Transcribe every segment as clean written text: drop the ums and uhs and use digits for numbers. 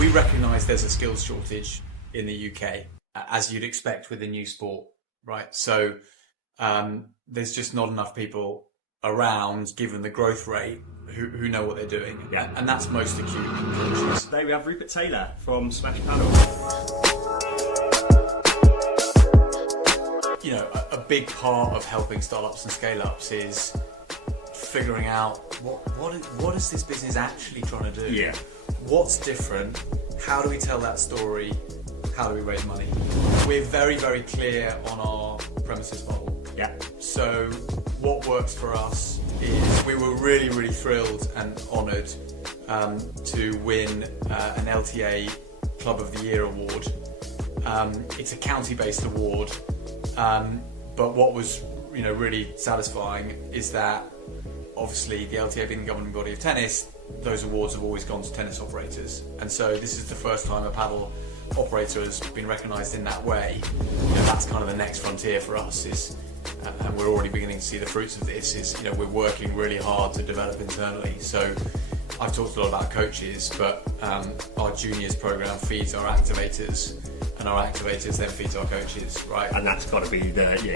We recognise there's a skills shortage in the UK, as you'd expect with a new sport, right? So there's just not enough people around, given the growth rate, who know what they're doing. Yeah. And that's most acute in coaches. Today we have Rupert Taylor from Smash Padel. You know, a big part of helping startups and scale-ups is figuring out what is this business actually trying to do? Yeah. What's different? How do we tell that story? How do we raise money? We're very, very clear on our premises model. Yeah. So what works for us is we were really, really thrilled and honoured to win an LTA Club of the Year award. It's a county-based award, but what was really satisfying is that obviously the LTA being the governing body of tennis, those awards have always gone to tennis operators, and so this is the first time a paddle operator has been recognised in that way. That's kind of the next frontier for us, is, and we're already beginning to see the fruits of this, is we're working really hard to develop internally. So I've talked a lot about coaches, but our juniors program feeds our activators, and our activators then feeds our coaches, right? And that's got to be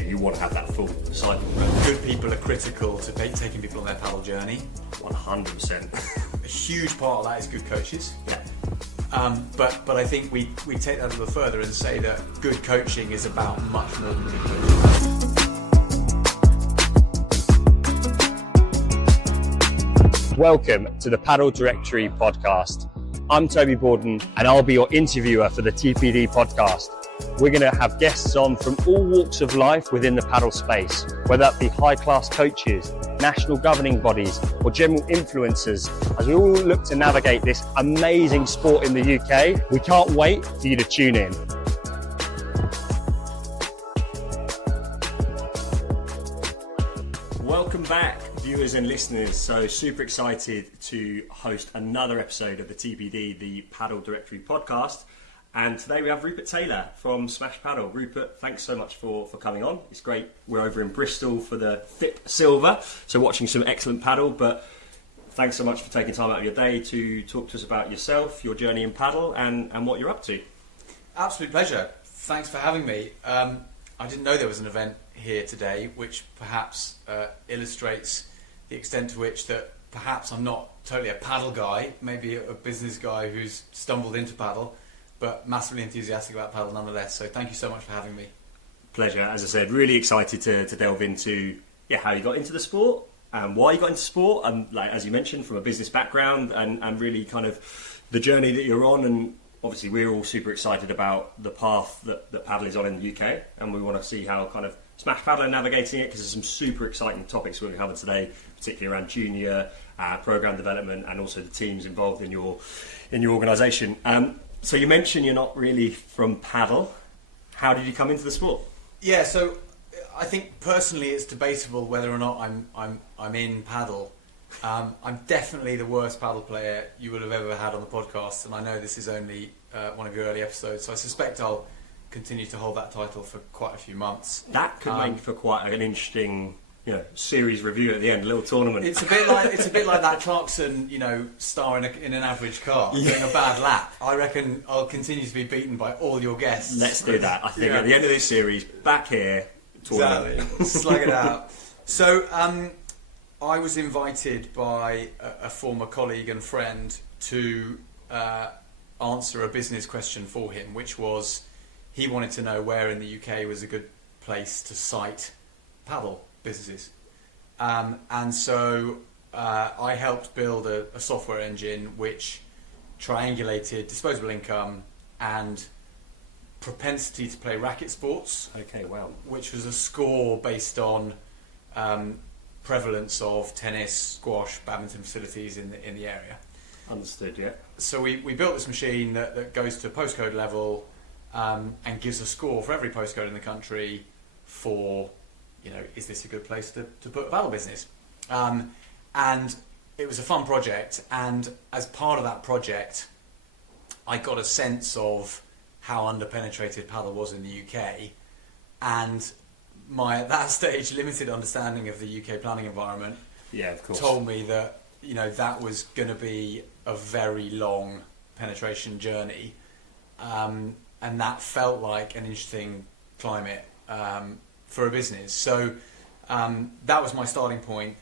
you want to have that full cycle. Good people are critical to taking people on their paddle journey. 100%. A huge part of that is good coaches. Yeah. But I think we take that a little further and say that good coaching is about much more than good coaching. Welcome to the Padel Directory Podcast. I'm Toby Bawden and I'll be your interviewer for the TPD Podcast. We're going to have guests on from all walks of life within the paddle space, whether that be high-class coaches, national governing bodies, or general influencers, as we all look to navigate this amazing sport in the UK. We can't wait for you to tune in. Welcome back, viewers and listeners. So super excited to host another episode of the TPD, the Padel Directory Podcast. And today we have Rupert Taylor from Smash Padel. Rupert, thanks so much for coming on. It's great. We're over in Bristol for the FIP Silver, so watching some excellent paddle. But thanks so much for taking time out of your day to talk to us about yourself, your journey in paddle, and what you're up to. Absolute pleasure. Thanks for having me. I didn't know there was an event here today, which perhaps illustrates the extent to which that perhaps I'm not totally a paddle guy, maybe a business guy who's stumbled into paddle, but massively enthusiastic about paddle nonetheless. So thank you so much for having me. Pleasure. As I said, really excited to delve into how you got into the sport and why you got into sport, and like as you mentioned, from a business background, and really kind of the journey that you're on. And obviously we're all super excited about the path that paddle is on in the UK, and we want to see how kind of Smash Padel are navigating it, because there's some super exciting topics we're covering today, particularly around junior program development and also the teams involved in your organisation. So you mentioned you're not really from paddle. How did you come into the sport? Yeah, so I think personally it's debatable whether or not I'm in paddle. I'm definitely the worst paddle player you would have ever had on the podcast, and I know this is only one of your early episodes, so I suspect I'll continue to hold that title for quite a few months. That could make for quite an interesting series review at the end, a little tournament. It's a bit like that Clarkson, star in an average car doing a bad lap. I reckon I'll continue to be beaten by all your guests. Let's do that. I think at the end of this series, back here, tournament. Exactly. Slug it out. So I was invited by a former colleague and friend to answer a business question for him, which was he wanted to know where in the UK was a good place to site paddle businesses, and so I helped build a software engine which triangulated disposable income and propensity to play racket sports. Okay, wow. Which was a score based on prevalence of tennis, squash, badminton facilities in the area. Understood, yeah. So we built this machine that goes to postcode level and gives a score for every postcode in the country for, is this a good place to put a paddle business? And it was a fun project, and as part of that project I got a sense of how underpenetrated paddle was in the UK, and my at that stage limited understanding of the UK planning environment of course. Told me that that was going to be a very long penetration journey, and that felt like an interesting climate for a business. So that was my starting point.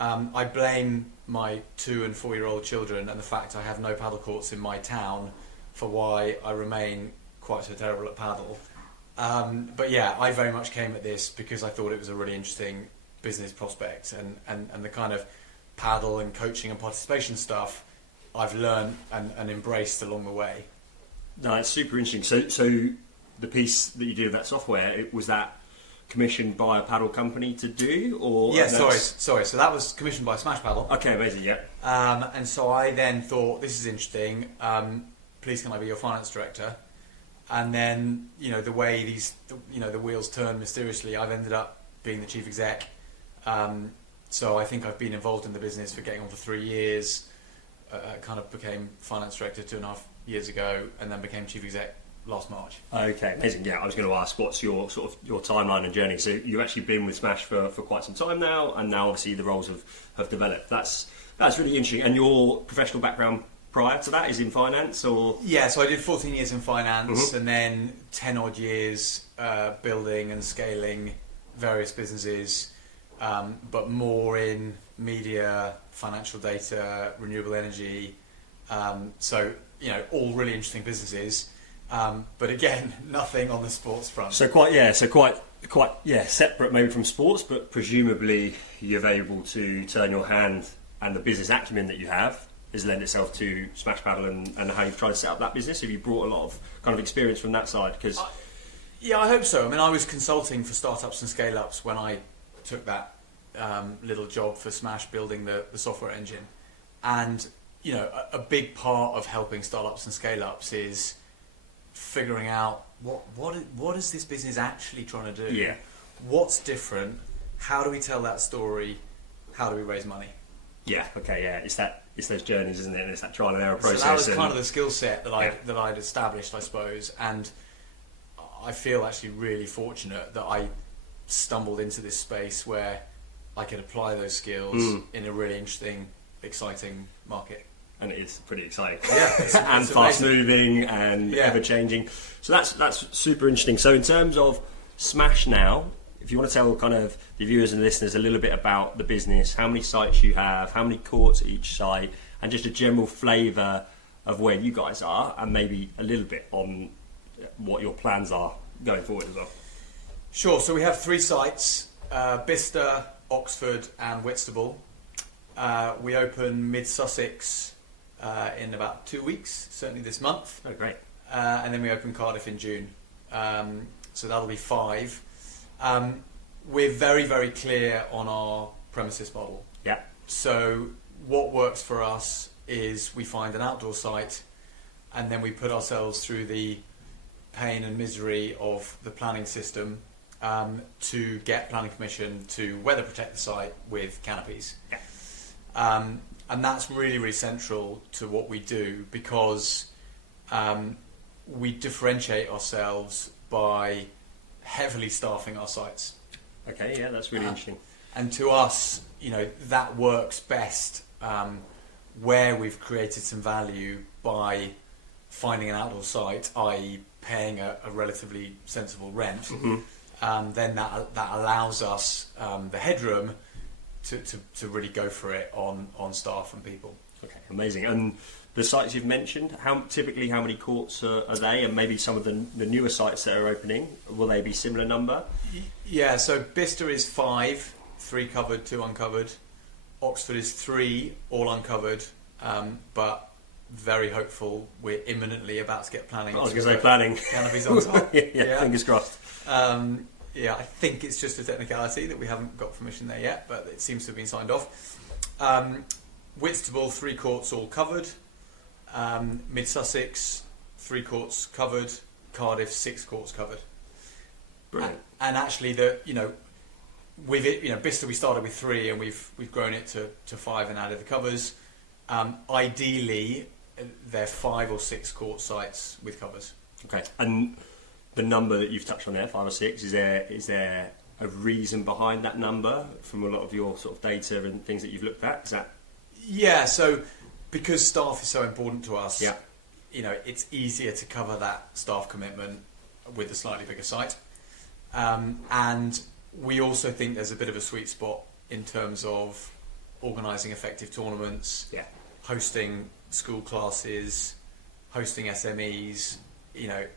I blame my 2 and 4 year old children and the fact I have no paddle courts in my town for why I remain quite so terrible at paddle. But yeah, I very much came at this because I thought it was a really interesting business prospect, and the kind of paddle and coaching and participation stuff I've learned and embraced along the way. No, it's super interesting. So the piece that you did of that software, was that commissioned by a paddle company to do, or? Yeah, sorry. So that was commissioned by Smash Padel. Okay, amazing. Yeah. And so I then thought, this is interesting. Please, can I be your finance director? And then, the way the wheels turn mysteriously, I've ended up being the chief exec. So I think I've been involved in the business for getting on for 3 years. Kind of became finance director 2.5 years ago, and then became chief exec last March. Okay, amazing. Yeah, I was going to ask, what's your sort of your timeline and journey? So you've actually been with Smash for quite some time now, and now obviously the roles have developed. That's really interesting. And your professional background prior to that is in finance, or? Yeah, so I did 14 years in finance, and then 10 odd years building and scaling various businesses, but more in media, financial data, renewable energy. So all really interesting businesses. But again, nothing on the sports front. So quite separate maybe from sports, but presumably you're able to turn your hand, and the business acumen that you have has lent itself to Smash Padel and how you've tried to set up that business. Have you brought a lot of kind of experience from that side? Because I hope so. I mean, I was consulting for startups and scale-ups when I took that little job for Smash, building the software engine. And a big part of helping startups and scale-ups is figuring out what is this business actually trying to do? Yeah. What's different? How do we tell that story? How do we raise money? Yeah. Okay. Yeah. It's those journeys, isn't it? And it's that trial and error process. So that was kind of the skill set that I'd established, I suppose. And I feel actually really fortunate that I stumbled into this space where I could apply those skills in a really interesting, exciting market. And it is pretty exciting. Yeah, and fast moving and ever changing. So that's super interesting. So in terms of Smash now, if you want to tell kind of the viewers and listeners a little bit about the business, how many sites you have, how many courts at each site, and just a general flavour of where you guys are, and maybe a little bit on what your plans are going forward as well. Sure. So we have 3 sites: Bicester, Oxford, and Whitstable. We open Mid Sussex in about 2 weeks, certainly this month. Oh, great. And then we open Cardiff in June. So that'll be 5. We're very, very clear on our premises model. Yeah. So what works for us is we find an outdoor site, and then we put ourselves through the pain and misery of the planning system to get planning permission to weather protect the site with canopies. Yeah. And that's really, really central to what we do, because we differentiate ourselves by heavily staffing our sites. Okay, yeah, that's really interesting. And to us, that works best where we've created some value by finding an outdoor site, i.e. paying a relatively sensible rent. Mm-hmm. Then that allows us the headroom to really go for it on staff and people. Okay, amazing. And the sites you've mentioned, how many courts are they? And maybe some of the newer sites that are opening, will they be similar number? Yeah, so Bicester is 5, 3 covered, 2 uncovered. Oxford is 3, all uncovered, but very hopeful. We're imminently about to get planning. I was going to say planning. Canopies on top. yeah, fingers crossed. Yeah, I think it's just a technicality that we haven't got permission there yet, but it seems to have been signed off. Whitstable, 3 courts all covered. Mid Sussex, 3 courts covered. Cardiff, 6 courts covered. Brilliant. And actually, with it, Bicester we started with 3, and we've grown it to 5 and added the covers. Ideally, they're 5 or 6 court sites with covers. Okay. And the number that you've touched on there, 5 or 6, is there a reason behind that number from a lot of your sort of data and things that you've looked at? Is that? Yeah. So because staff is so important to us, it's easier to cover that staff commitment with a slightly bigger site. And we also think there's a bit of a sweet spot in terms of organising effective tournaments, hosting school classes, hosting SMEs.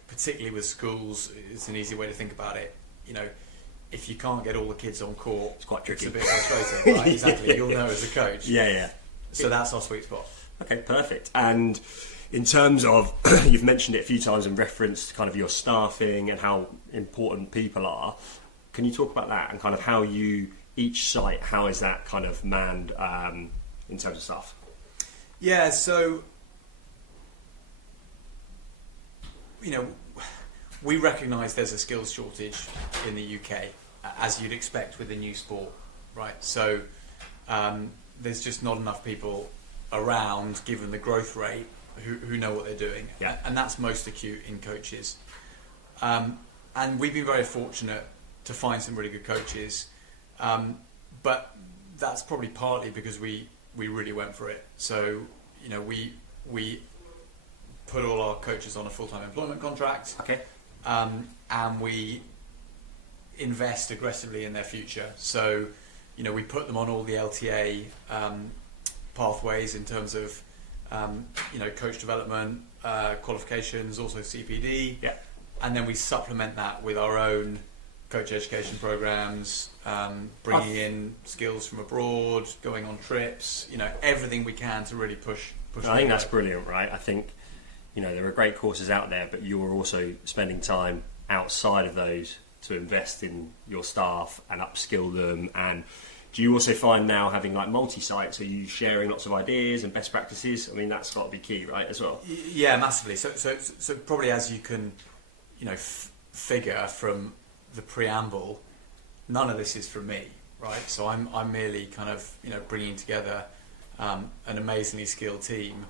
Particularly with schools, it's an easy way to think about it. If you can't get all the kids on court, it's quite tricky. It's a bit frustrating, right? Exactly. You'll know as a coach. Yeah. So that's our sweet spot. Okay, perfect. And in terms of, you've mentioned it a few times in reference to kind of your staffing and how important people are. Can you talk about that and kind of how each site, how is that kind of manned in terms of staff? Yeah, so, we recognise there's a skills shortage in the UK, as you'd expect with a new sport, right? So there's just not enough people around, given the growth rate, who know what they're doing. Yeah. And that's most acute in coaches. And we've been very fortunate to find some really good coaches. But that's probably partly because we really went for it. So, we put all our coaches on a full-time employment contract. Okay. And we invest aggressively in their future. So, we put them on all the LTA pathways in terms of, coach development, qualifications, also CPD. Yeah. And then we supplement that with our own coach education programs, bringing in skills from abroad, going on trips, everything we can to really push. I think that's brilliant, right? I think, there are great courses out there, but you are also spending time outside of those to invest in your staff and upskill them. And do you also find now having like multi-sites, are you sharing lots of ideas and best practices? I mean, that's got to be key, right, as well? Yeah, massively. So probably as you can, figure from the preamble, none of this is from me, right? So I'm merely kind of, bringing together an amazingly skilled team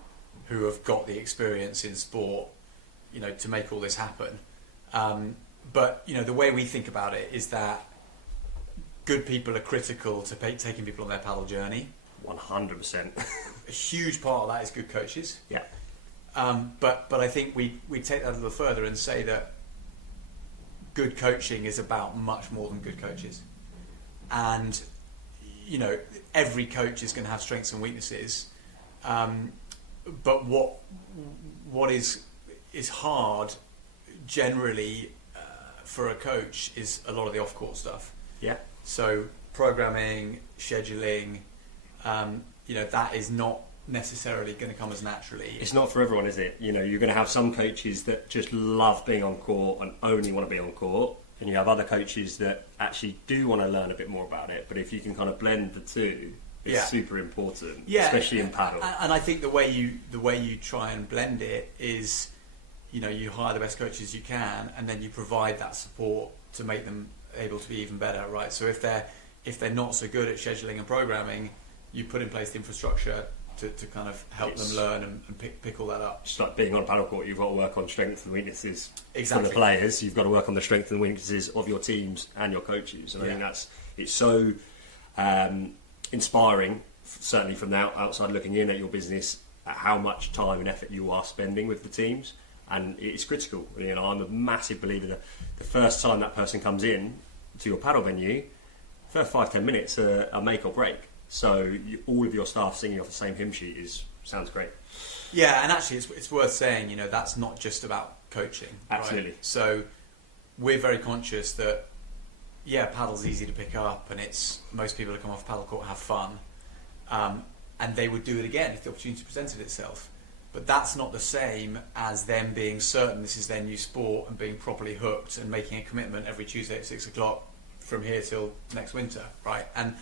who have got the experience in sport, to make all this happen. But the way we think about it is that good people are critical to taking people on their paddle journey. 100%. A huge part of that is good coaches. Yeah. But I think we take that a little further and say that good coaching is about much more than good coaches. And, every coach is going to have strengths and weaknesses. But what is hard generally for a coach is a lot of the off-court stuff. Yeah. So programming, scheduling, that is not necessarily going to come as naturally. It's not for everyone, is it? You're going to have some coaches that just love being on court and only want to be on court, and you have other coaches that actually do want to learn a bit more about it. But if you can kind of blend the two, it's super important, especially in paddle. And I think the way you try and blend it is, you hire the best coaches you can, and then you provide that support to make them able to be even better, right? So if they're not so good at scheduling and programming, you put in place the infrastructure to kind of help them learn and pick all that up. It's like being on a paddle court, you've got to work on strengths and weaknesses exactly. for the players. You've got to work on the strengths and weaknesses of your teams and your coaches. And I think it's so inspiring, certainly from the outside looking in at your business, at how much time and effort you are spending with the teams. And it's critical. I'm a massive believer that the first time that person comes in to your paddle venue, first 5-10 minutes are make or break. So all of your staff singing off the same hymn sheet sounds great. Yeah, and actually it's worth saying, that's not just about coaching. Absolutely. Right? So we're very conscious that, paddle's easy to pick up, and most people who come off paddle court have fun, and they would do it again if the opportunity presented itself. But that's not the same as them being certain this is their new sport and being properly hooked and making a commitment every Tuesday at 6 o'clock from here till next winter, right? And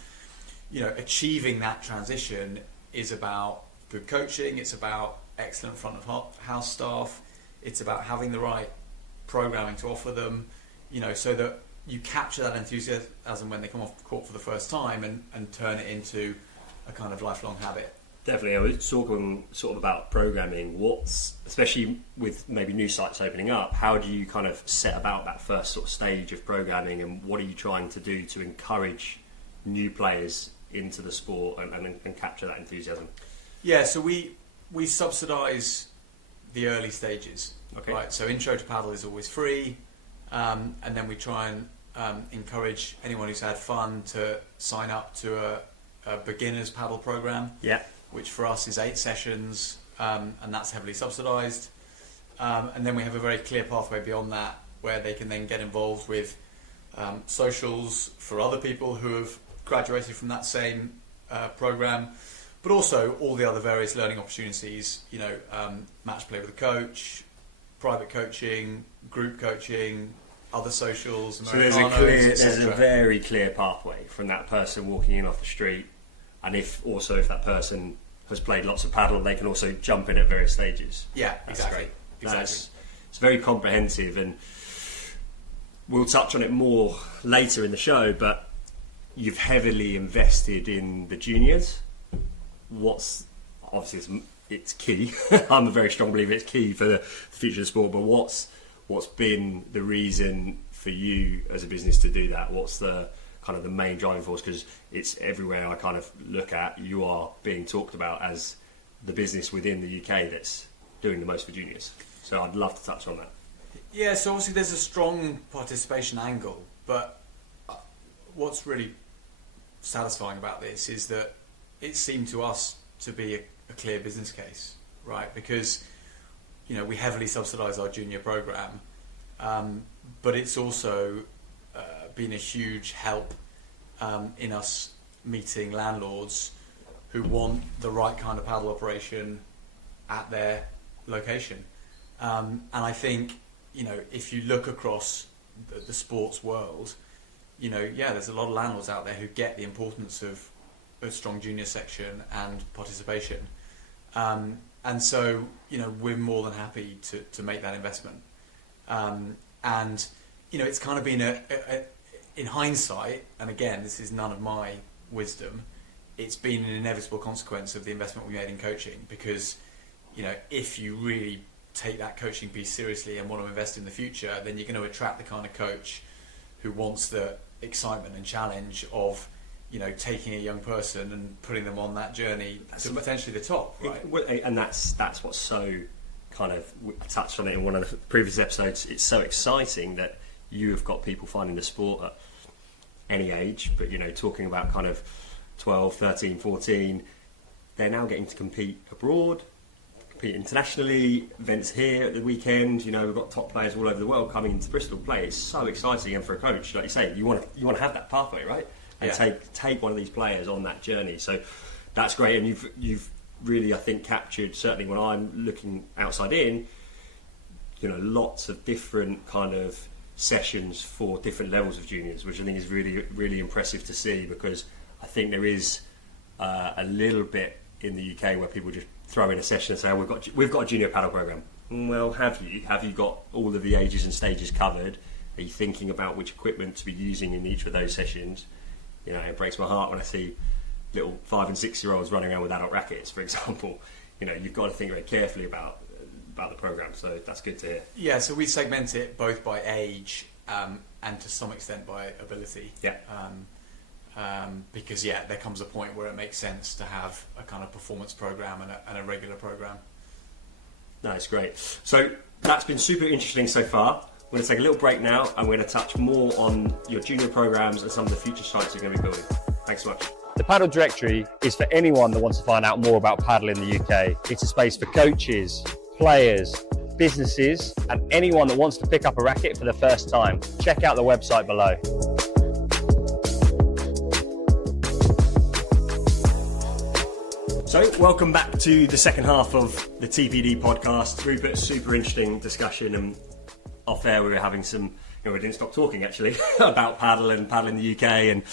achieving that transition is about good coaching, it's about excellent front of house staff, it's about having the right programming to offer them, so that you capture that enthusiasm when they come off the court for the first time and turn it into a kind of lifelong habit. Definitely. I was talking sort of about programming. Especially with maybe new sites opening up, how do you kind of set about that first sort of stage of programming, and what are you trying to do to encourage new players into the sport and capture that enthusiasm? Yeah, so we subsidise the early stages. Okay. Right. So Intro to Paddle is always free, and then we try and encourage anyone who's had fun to sign up to a beginner's paddle program. Yeah. Which for us is 8 sessions, and that's heavily subsidised. And then we have a very clear pathway beyond that, where they can then get involved with socials for other people who have graduated from that same program, but also all the other various learning opportunities. Match play with a coach, private coaching, group coaching, other socials. So there's a very clear pathway from that person walking in off the street, and if that person has played lots of paddle, they can also jump in at various stages. Yeah, That's exactly. great. Exactly. It's very comprehensive, and we'll touch on it more later in the show, but you've heavily invested in the juniors. Obviously it's key. I'm a very strong believer it's key for the future of the sport, but what's been the reason for you as a business to do that? What's the kind of the main driving force? Because it's everywhere I kind of look at, you are being talked about as the business within the UK that's doing the most for juniors. So I'd love to touch on that. Yeah, so obviously there's a strong participation angle, but what's really satisfying about this is that it seemed to us to be a clear business case, right? Because we heavily subsidise our junior program, but it's also been a huge help in us meeting landlords who want the right kind of paddle operation at their location. And I think, if you look across the sports world, there's a lot of landlords out there who get the importance of a strong junior section and participation. And so, we're more than happy to make that investment. And, it's kind of been in hindsight, and again, this is none of my wisdom, it's been an inevitable consequence of the investment we made in coaching, because, if you really take that coaching piece seriously and want to invest in the future, then you're going to attract the kind of coach who wants the excitement and challenge of taking a young person and putting them on that journey to potentially the top, right? And that's what's so kind of, I touched on it in one of the previous episodes, it's so exciting that you have got people finding the sport at any age, but talking about kind of 12, 13, 14, they're now getting to compete abroad, compete internationally, events here at the weekend. We've got top players all over the world coming into Bristol to play. It's so exciting, and for a coach, like you say, you want to have that pathway, right? And take one of these players on that journey. So that's great, and you've really, I think, captured, certainly when I'm looking outside in, lots of different kind of sessions for different levels of juniors, which I think is really, really impressive to see, because I think there is a little bit in the UK where people just throw in a session and say, oh, we've got a junior paddle program. Well, have you got all of the ages and stages covered? Are you thinking about which equipment to be using in each of those sessions? It breaks my heart when I see little 5 and 6 year olds running around with adult rackets, for example. You've got to think very carefully about the program. So that's good to hear. Yeah, so we segment it both by age and to some extent by ability. Yeah. Because there comes a point where it makes sense to have a kind of performance program and a regular program. That's great. So that's been super interesting so far. We're going to take a little break now, and we're going to touch more on your junior programs and some of the future sites you're going to be building. Thanks so much. The Paddle Directory is for anyone that wants to find out more about paddle in the UK. It's a space for coaches, players, businesses, and anyone that wants to pick up a racket for the first time. Check out the website below. So, welcome back to the second half of the TPD podcast. Rupert, super interesting discussion, and off air we were having some, we didn't stop talking actually about paddle and paddle in the UK and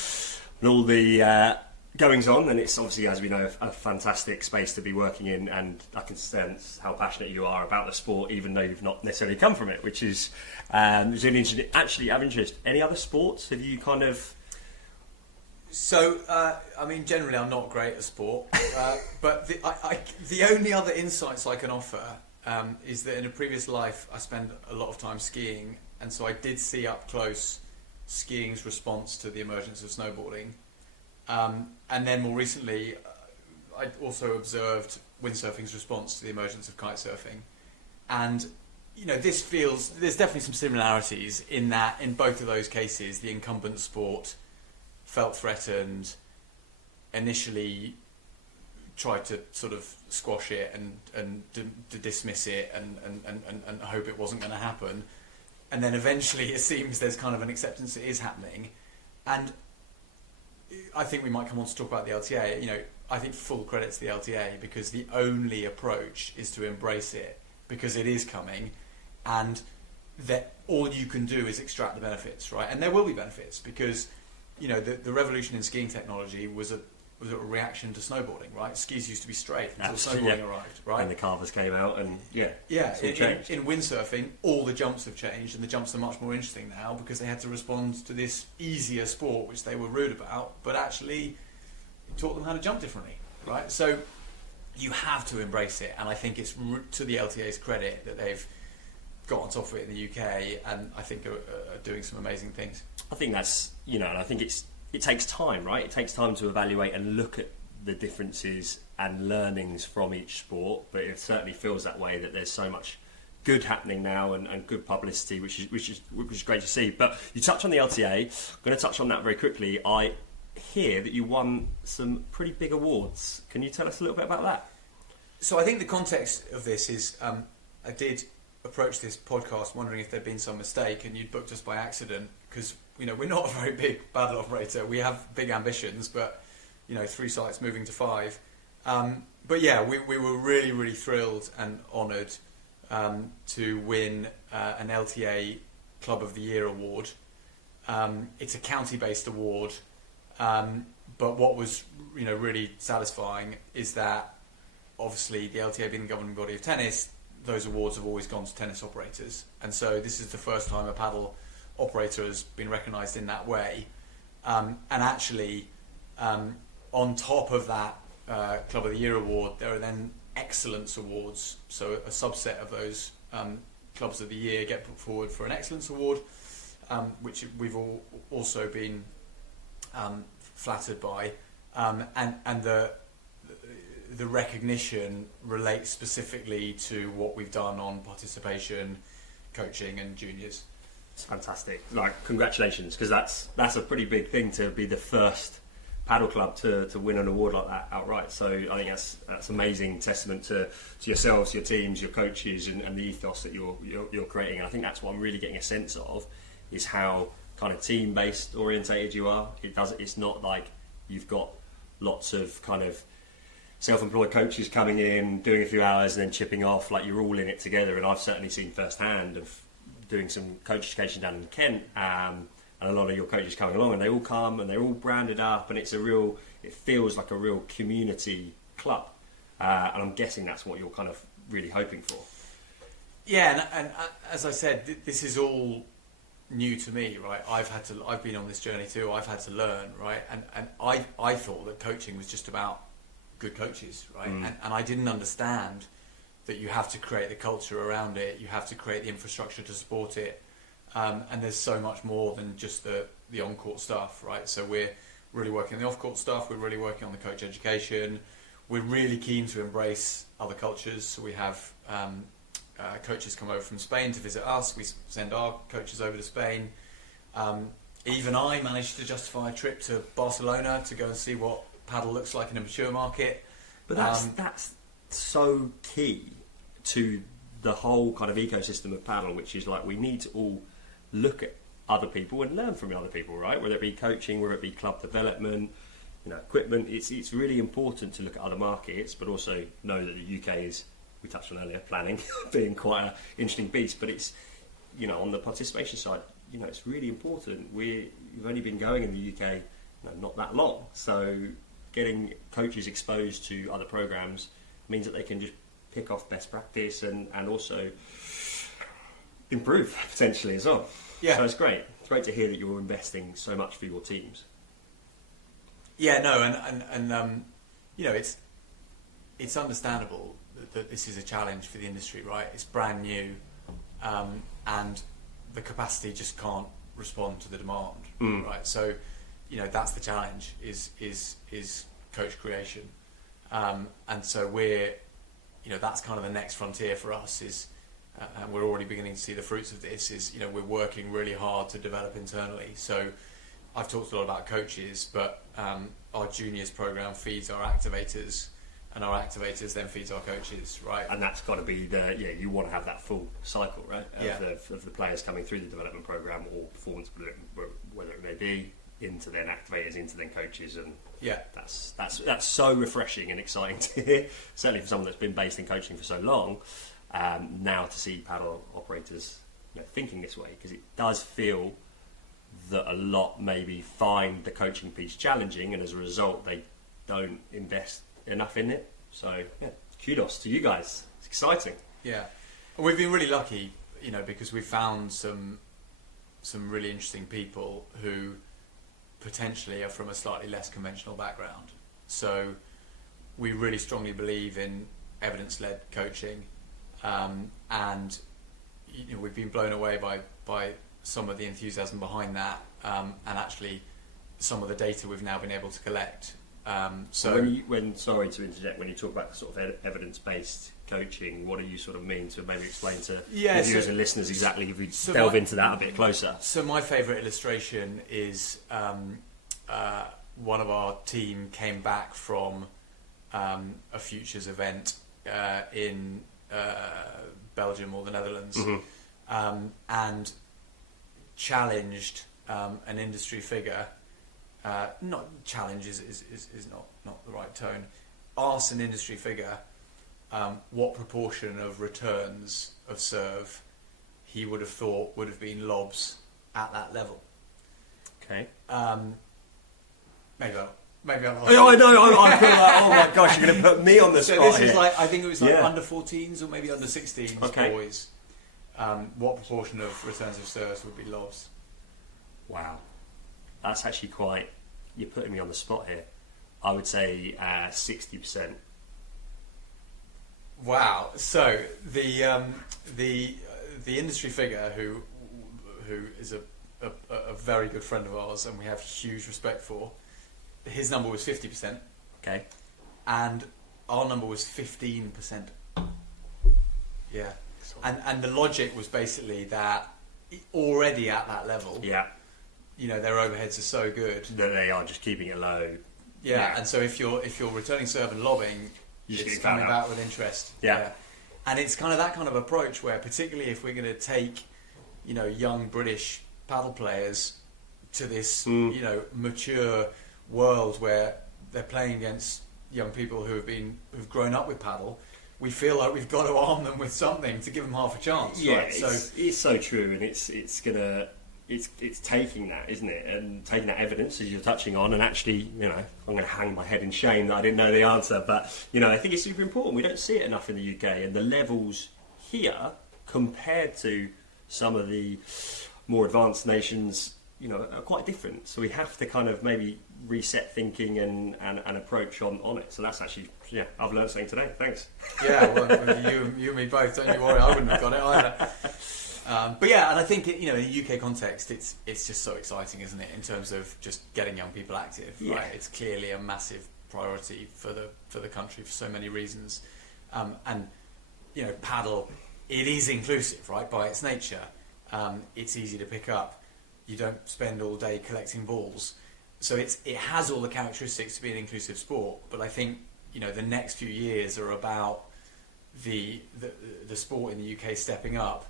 all the goings on, and it's obviously, as we know, a fantastic space to be working in, and I can sense how passionate you are about the sport, even though you've not necessarily come from it, which is really interesting. Actually, out of interest, any other sports have you kind of... So, generally I'm not great at sport, but the only other insights I can offer is that in a previous life I spent a lot of time skiing, and so I did see up close skiing's response to the emergence of snowboarding. And then more recently, I also observed windsurfing's response to the emergence of kitesurfing. And there's definitely some similarities in that in both of those cases the incumbent sport felt threatened, initially tried to sort of squash it and to dismiss it and hope it wasn't going to happen, and then eventually it seems there's kind of an acceptance it is happening. And I think we might come on to talk about the LTA. I think full credit to the LTA, because the only approach is to embrace it, because it is coming, and that all you can do is extract the benefits, right? And there will be benefits, because the revolution in skiing technology was a reaction to snowboarding, right? Skis used to be straight until snowboarding arrived, right? And the carvers came out, and in windsurfing, all the jumps have changed, and the jumps are much more interesting now because they had to respond to this easier sport, which they were rude about, but actually taught them how to jump differently, right? So you have to embrace it, and I think it's to the LTA's credit that they've got on top of it in the UK, and I think are doing some amazing things. I think that's, and I think it takes time, right? It takes time to evaluate and look at the differences and learnings from each sport, but it certainly feels that way, that there's so much good happening now and good publicity, which is great to see. But you touched on the LTA. I'm going to touch on that very quickly. I hear that you won some pretty big awards. Can you tell us a little bit about that? So I think the context of this is I did approach this podcast wondering if there'd been some mistake and you'd booked us by accident, because we're not a very big paddle operator. We have big ambitions, but 3 sites moving to 5. But yeah, we were really, really thrilled and honoured to win an LTA Club of the Year award. It's a county-based award, but what was really satisfying is that obviously the LTA being the governing body of tennis, those awards have always gone to tennis operators, and so this is the first time a paddle operator has been recognised in that way. And actually, on top of that Club of the Year award, there are then excellence awards. So a subset of those clubs of the year get put forward for an excellence award, which we've also been flattered by, and the recognition relates specifically to what we've done on participation, coaching, and juniors. It's fantastic. Congratulations, because that's a pretty big thing to be the first paddle club to win an award like that outright. So I think that's amazing testament to yourselves, your teams, your coaches, and the ethos that you're creating. And I think that's what I'm really getting a sense of, is how kind of team-based orientated you are. It's not like you've got lots of kind of self-employed coaches coming in, doing a few hours and then chipping off. Like, you're all in it together. And I've certainly seen firsthand of doing some coach education down in Kent, and a lot of your coaches coming along, and they all come and they're all branded up, and it feels like a real community club, and I'm guessing that's what you're kind of really hoping for. Yeah, and as I said, this is all new to me, right? I've been on this journey too. I've had to learn, right? And I thought that coaching was just about good coaches, right? And I didn't understand that you have to create the culture around it, you have to create the infrastructure to support it, and there's so much more than just the on-court stuff, right? So we're really working on the off-court stuff, we're really working on the coach education, we're really keen to embrace other cultures. So we have coaches come over from Spain to visit us, we send our coaches over to Spain. Even I managed to justify a trip to Barcelona to go and see what paddle looks like in a mature market. But that's so key to the whole kind of ecosystem of paddle, which is like, we need to all look at other people and learn from other people, right? Whether it be coaching, whether it be club development, equipment. It's really important to look at other markets, but also know that the UK is, we touched on earlier, planning being quite an interesting beast. But it's, on the participation side, it's really important. We've only been going in the UK not that long, so getting coaches exposed to other programs means that they can just pick off best practice and also improve potentially as well. Yeah. So it's great. It's great to hear that you're investing so much for your teams. Yeah, no, and it's understandable that this is a challenge for the industry, right? It's brand new, and the capacity just can't respond to the demand, right? So, that's the challenge is coach creation. And so we're, that's kind of the next frontier for us, is and we're already beginning to see the fruits of this, is, you know, we're working really hard to develop internally. So I've talked a lot about coaches, but our juniors program feeds our activators, and our activators then feeds our coaches, right? And that's got to be you want to have that full cycle, right? Of the players coming through the development program or performance, whether it may be, into then activators, into then coaches, and that's so refreshing and exciting to hear. Certainly for someone that's been based in coaching for so long, now to see paddle operators, you know, thinking this way, because it does feel that a lot maybe find the coaching piece challenging, and as a result they don't invest enough in it. So kudos to you guys. It's exciting. Yeah, and we've been really lucky, you know, because we've found some really interesting people who potentially are from a slightly less conventional background. So we really strongly believe in evidence-led coaching, and you know, we've been blown away by some of the enthusiasm behind that, and actually some of the data we've now been able to collect. So sorry to interject, when you talk about sort of evidence-based coaching, what do you sort of mean? To maybe explain to the viewers and listeners exactly, if we delve into that a bit closer. So my favourite illustration is one of our team came back from a futures event in Belgium or the Netherlands, and challenged an industry figure. Not challenge is not the right tone. Ask an industry figure what proportion of returns of serve he would have thought would have been lobs at that level. Okay. Maybe I'm. Oh, I know. I feel like, oh my gosh, you're going to put me on the spot. So this here. is like, I think it was like under 14s or maybe under 16s boys. What proportion of returns of serves would be lobs? Wow, that's actually quite. You're putting me on the spot here. I would say 60%. Wow. So the industry figure who is a very good friend of ours, and we have huge respect for, his number was 50%. Okay. And our number was 15%. Yeah. And the logic was basically that already at that level, you know, their overheads are so good that they are just keeping it low. Yeah. And so if you're returning serve and lobbing, it's coming back with interest. Yeah. And it's kind of that kind of approach where, particularly if we're going to take, you know, young British paddle players to this, you know, mature world where they're playing against young people who've grown up with paddle, we feel like we've got to arm them with something to give them half a chance. Yeah, right? it's so true, and it's taking that, isn't it, and taking that evidence as you're touching on, and actually, you know, I'm going to hang my head in shame that I didn't know the answer, but you know, I think it's super important. We don't see it enough in the UK, and the levels here compared to some of the more advanced nations, you know, are quite different. So we have to kind of maybe reset thinking and approach on it. So that's actually, I've learned something today. Thanks. Yeah, well, you and me both. Don't you worry, I wouldn't have got it either. But yeah, and I think in the UK context, it's just so exciting, isn't it? In terms of just getting young people active, right? It's clearly a massive priority for the country for so many reasons, and you know, paddle, it is inclusive, right? By its nature, it's easy to pick up. You don't spend all day collecting balls, so it has all the characteristics to be an inclusive sport. But I think, you know, the next few years are about the sport in the UK stepping up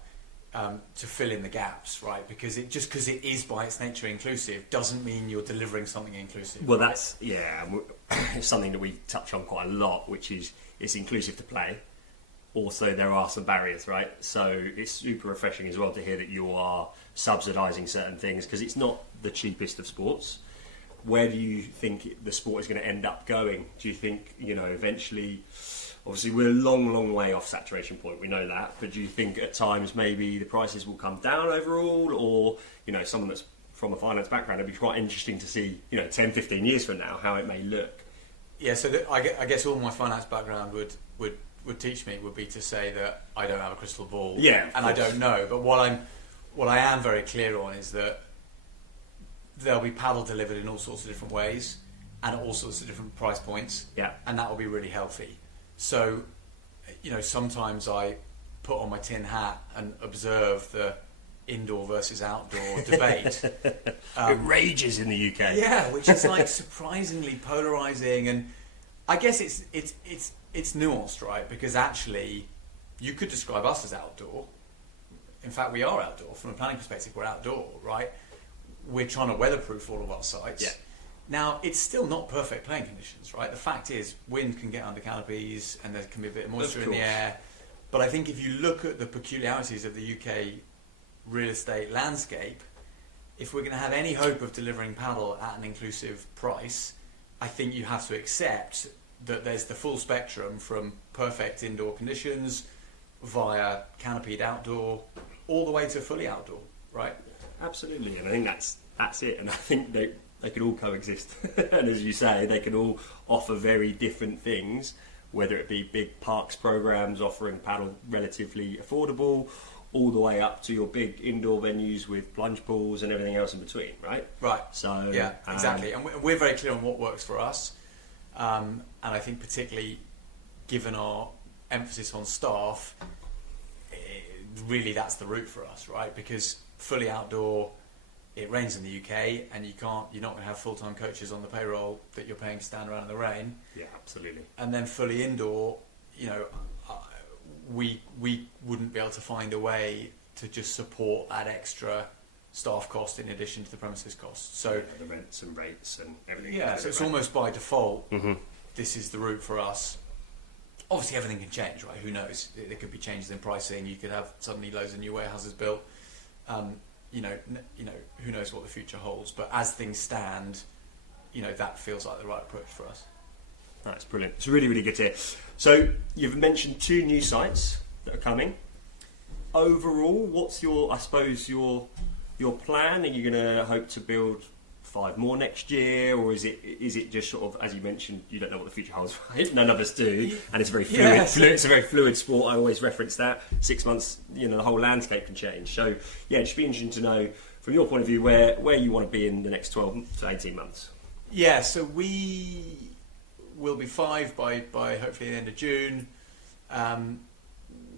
to fill in the gaps, right? Because it is by its nature inclusive doesn't mean you're delivering something inclusive. Well, right? that's it's something that we touch on quite a lot, which is it's inclusive to play. Also, there are some barriers, right? So it's super refreshing as well to hear that you are subsidising certain things, because it's not the cheapest of sports. Where do you think the sport is going to end up going? Do you think, you know, eventually, obviously we're a long way off saturation point, we know that, but do you think at times maybe the prices will come down overall, or, you know, someone that's from a finance background, it'd be quite interesting to see, you know, 10, 15 years from now, how it may look? Yeah, so I guess all my finance background would teach me would be to say that I don't have a crystal ball, and I don't know. But what I am very clear on is that there'll be paddle delivered in all sorts of different ways and at all sorts of different price points, and that will be really healthy. So, you know, sometimes I put on my tin hat and observe the indoor versus outdoor debate. It rages in the UK. Yeah, which is like surprisingly polarizing, and I guess it's nuanced, right? Because actually, you could describe us as outdoor. In fact, we are outdoor. From a planning perspective, we're outdoor, right? We're trying to weatherproof all of our sites. Yeah. Now, it's still not perfect playing conditions, right? The fact is, wind can get under canopies and there can be a bit of moisture in the air. But I think if you look at the peculiarities of the UK real estate landscape, if we're going to have any hope of delivering paddle at an inclusive price, I think you have to accept that there's the full spectrum from perfect indoor conditions via canopied outdoor all the way to fully outdoor, right? Absolutely, and I think that's it. And I think they can all coexist. And as you say, they can all offer very different things, whether it be big parks programs offering paddle relatively affordable, all the way up to your big indoor venues with plunge pools and everything else in between, right? Right. So yeah, exactly. And we're very clear on what works for us. And I think particularly given our emphasis on staff, really that's the route for us, right? Because fully outdoor, it rains in the UK, and you're not going to have full-time coaches on the payroll that you're paying to stand around in the rain. Yeah, absolutely. And then fully indoor, we wouldn't be able to find a way to just support that extra staff cost in addition to the premises cost. So the rents and rates and everything. Yeah, so it's almost by default. This is the route for us. Obviously, everything can change, right? Who knows? There could be changes in pricing. You could have suddenly loads of new warehouses built. Who knows what the future holds? But as things stand, that feels like the right approach for us. That's brilliant. It's really, really good to hear. So you've mentioned 2 new sites that are coming. Overall, what's your plan? Are you going to hope to build 5 more next year, or is it just sort of, as you mentioned, you don't know what the future holds, right? None of us do, and it's very fluid. Yes. It's a very fluid sport. I always reference that. 6 months, the whole landscape can change. So yeah, it'd just be interesting to know from your point of view where you want to be in the next 12 to 18 months. Yeah, so we will be 5 by hopefully the end of June.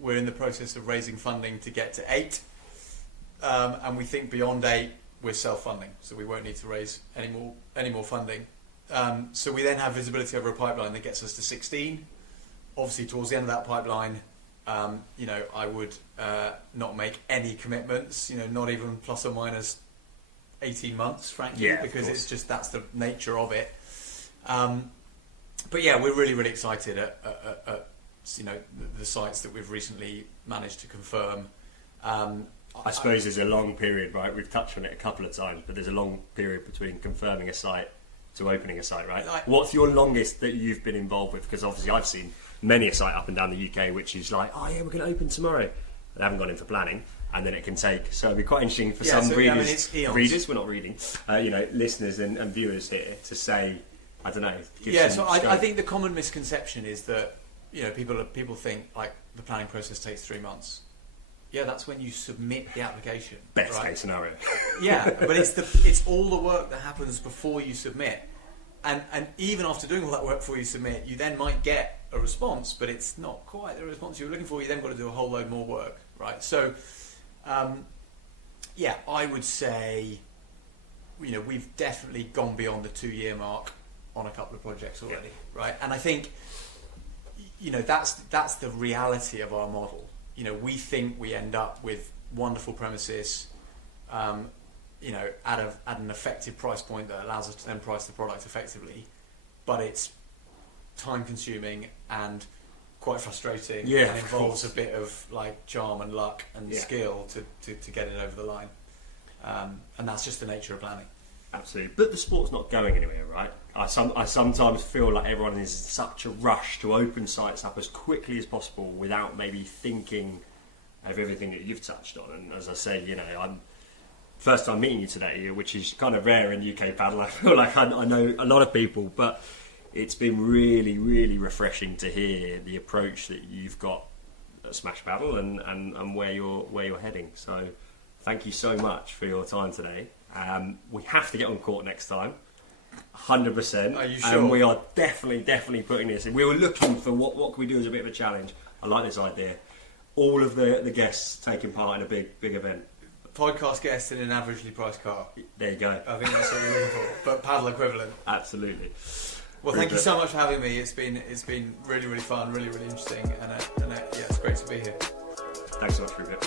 We're in the process of raising funding to get to 8, and we think beyond 8 we're self-funding, so we won't need to raise any more funding. So we then have visibility over a pipeline that gets us to 16. Obviously, towards the end of that pipeline, I would not make any commitments. Not even plus or minus 18 months, frankly, because it's just that's the nature of it. But yeah, we're really, really excited at the sites that we've recently managed to confirm. I suppose there's a long period, right? We've touched on it a couple of times, but there's a long period between confirming a site to opening a site, right? What's your longest that you've been involved with? Because obviously I've seen many a site up and down the UK which is like, oh yeah, we're going to open tomorrow. They haven't gone in for planning, and then it can take. So it'd be quite interesting for some readers. We're not reading. Listeners and viewers here to say, I don't know. I think the common misconception is that people think like the planning process takes 3 months. Yeah, that's when you submit the application. Best case scenario. Yeah, but it's all the work that happens before you submit, and even after doing all that work before you submit, you then might get a response, but it's not quite the response you were looking for. You then got to do a whole load more work, right? So, I would say, we've definitely gone beyond the 2-year mark on a couple of projects already, right? And I think, that's the reality of our model. We think we end up with wonderful premises, at an effective price point that allows us to then price the product effectively, but it's time consuming and quite frustrating, and involves a bit of like charm and luck and skill to get it over the line, and that's just the nature of planning. Absolutely, but the sport's not going anywhere, right? I sometimes feel like everyone is in such a rush to open sites up as quickly as possible without maybe thinking of everything that you've touched on. And as I say, I'm first time meeting you today, which is kind of rare in UK paddle. I feel like I know a lot of people, but it's been really, really refreshing to hear the approach that you've got at Smash Padel and where you're heading. So thank you so much for your time today. We have to get on court next time, 100%. Are you sure? And we are definitely putting this in. We were looking for what can we do as a bit of a challenge. I like this idea. all of the guests taking part in a big event. Podcast guest in an averagely priced car. There you go. I think that's what you're looking for, but paddle equivalent. Absolutely. Well, thank you so much for having me. It's been really, really fun, really, really interesting, and yeah, it's great to be here. Thanks so much, Rupert.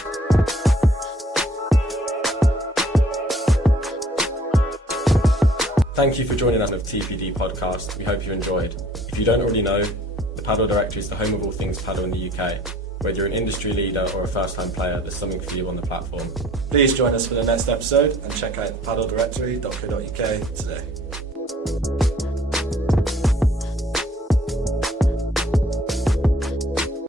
Thank you for joining us on the TPD Podcast. We hope you enjoyed. If you don't already know, the Padel Directory is the home of all things paddle in the UK. Whether you're an industry leader or a first-time player, there's something for you on the platform. Please join us for the next episode and check out paddledirectory.co.uk today.